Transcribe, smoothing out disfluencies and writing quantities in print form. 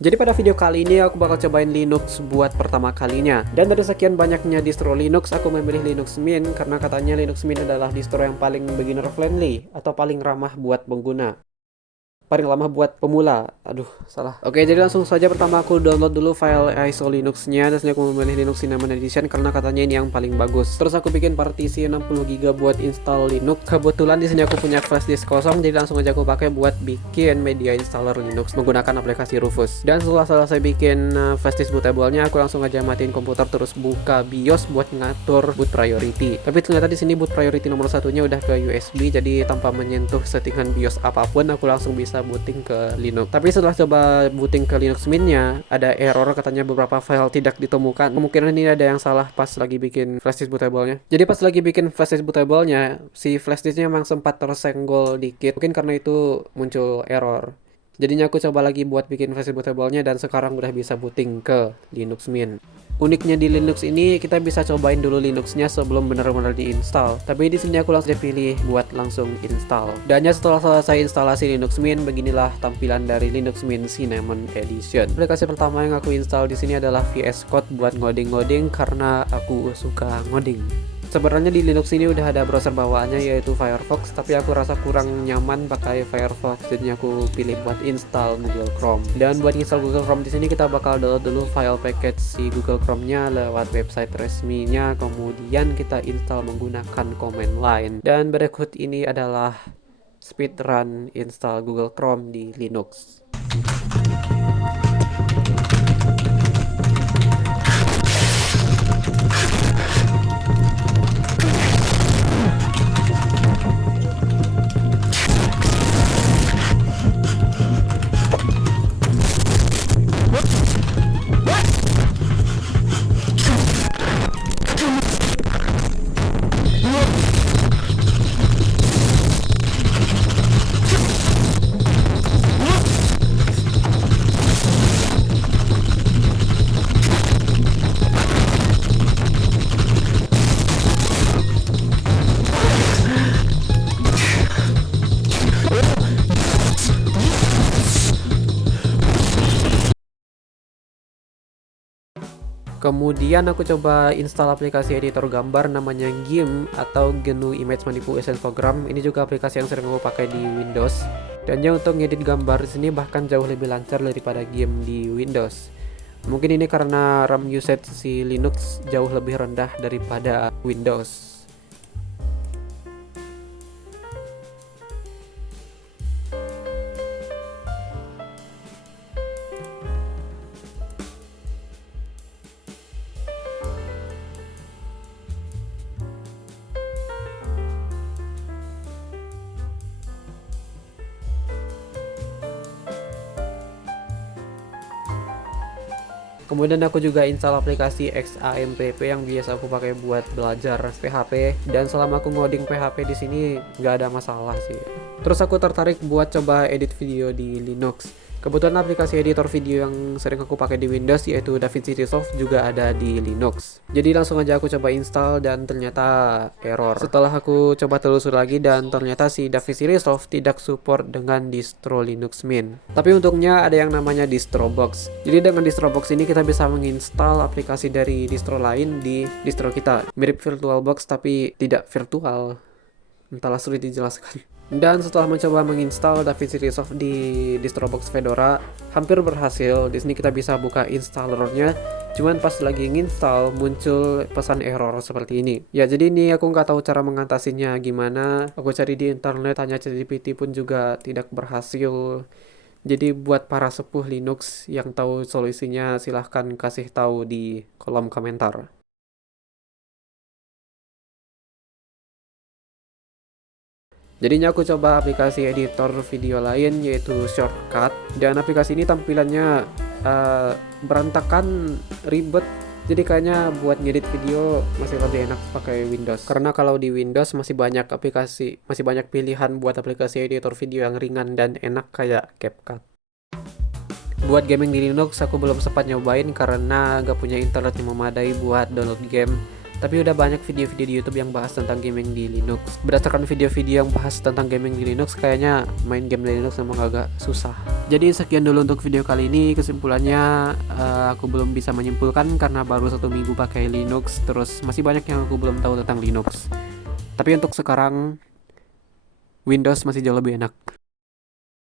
Jadi pada video kali ini aku bakal cobain Linux buat pertama kalinya. Dan dari sekian banyaknya distro Linux, aku memilih Linux Mint karena katanya Linux Mint adalah distro yang paling beginner friendly atau paling ramah buat pengguna. Paling lama buat pemula. Aduh, salah. Oke, jadi langsung saja pertama aku download dulu file ISO Linux-nya. Dan aku memilih Linux Cinnamon Edition karena katanya ini yang paling bagus. Terus aku bikin partisi 60 GB buat install Linux. Kebetulan di sini aku punya flash disk kosong, jadi langsung aja aku pakai buat bikin media installer Linux menggunakan aplikasi Rufus. Dan setelah selesai bikin flash disk bootable-nya, aku langsung aja matiin komputer terus buka BIOS buat ngatur boot priority. Tapi ternyata di sini boot priority nomor satunya udah ke USB, jadi tanpa menyentuh settingan BIOS apapun aku langsung bisa booting ke Linux. Tapi setelah coba booting ke Linux Mint-nya, ada error, katanya beberapa file tidak ditemukan. Kemungkinan ini ada yang salah pas lagi bikin flash disk bootable-nya. Jadi pas lagi bikin flash disk bootable-nya, si flash disk-nya memang sempat tersenggol dikit. Mungkin karena itu muncul error. Jadinya aku coba lagi buat bikin flash disk bootable-nya dan sekarang udah bisa booting ke Linux Mint. Uniknya di Linux ini kita bisa cobain dulu Linux-nya sebelum benar-benar diinstal. Tapi di sini aku langsung pilih buat langsung install. Dan setelah selesai instalasi Linux Mint, beginilah tampilan dari Linux Mint Cinnamon Edition. Aplikasi pertama yang aku install di sini adalah VS Code buat ngoding-ngoding karena aku suka ngoding. Sebenarnya di Linux ini udah ada browser bawaannya yaitu Firefox, tapi aku rasa kurang nyaman pakai Firefox, jadi aku pilih buat install Google Chrome. Dan buat install Google Chrome di sini kita bakal download dulu file package si Google Chrome-nya lewat website resminya, kemudian kita install menggunakan command line. Dan berikut ini adalah speedrun install Google Chrome di Linux. Kemudian aku coba install aplikasi editor gambar namanya GIMP atau GNU Image Manipulation Program. Ini juga aplikasi yang sering aku pakai di Windows. Dan ya untuk ngedit gambar di sini bahkan jauh lebih lancar daripada GIMP di Windows. Mungkin ini karena RAM usage si Linux jauh lebih rendah daripada Windows. Kemudian aku juga install aplikasi XAMPP yang biasa aku pakai buat belajar PHP, dan selama aku ngoding PHP di sini nggak ada masalah sih. Terus aku tertarik buat coba edit video di Linux. Kebetulan aplikasi editor video yang sering aku pakai di Windows yaitu DaVinci Resolve juga ada di Linux. Jadi langsung aja aku coba install dan ternyata error. Setelah aku coba telusur lagi dan ternyata si DaVinci Resolve tidak support dengan distro Linux Mint. Tapi untungnya ada yang namanya DistroBox. Jadi dengan DistroBox ini kita bisa menginstal aplikasi dari distro lain di distro kita. Mirip VirtualBox tapi tidak virtual. Entahlah, sulit dijelaskan. Dan setelah mencoba menginstal DaVinci Resolve di DistroBox Fedora, hampir berhasil. Di sini kita bisa buka installernya. Cuman pas lagi nginstal muncul pesan error seperti ini. Ya, jadi ini aku nggak tahu cara mengatasinya gimana. Aku cari di internet, tanya ChatGPT pun juga tidak berhasil. Jadi buat para sepuh Linux yang tahu solusinya silahkan kasih tahu di kolom komentar. Jadinya aku coba aplikasi editor video lain yaitu Shortcut, dan aplikasi ini tampilannya berantakan, ribet. Jadi kayaknya buat ngedit video masih lebih enak pakai Windows. Karena kalau di Windows masih banyak pilihan buat aplikasi editor video yang ringan dan enak kayak CapCut. Buat gaming di Linux aku belum sempat nyobain karena gak punya internet yang memadai buat download game. Tapi udah banyak video-video di YouTube yang bahas tentang gaming di Linux. Berdasarkan video-video yang bahas tentang gaming di Linux, kayaknya main game di Linux memang agak susah. Jadi sekian dulu untuk video kali ini. Kesimpulannya aku belum bisa menyimpulkan karena baru 1 minggu pakai Linux. Terus masih banyak yang aku belum tahu tentang Linux. Tapi untuk sekarang Windows masih jauh lebih enak.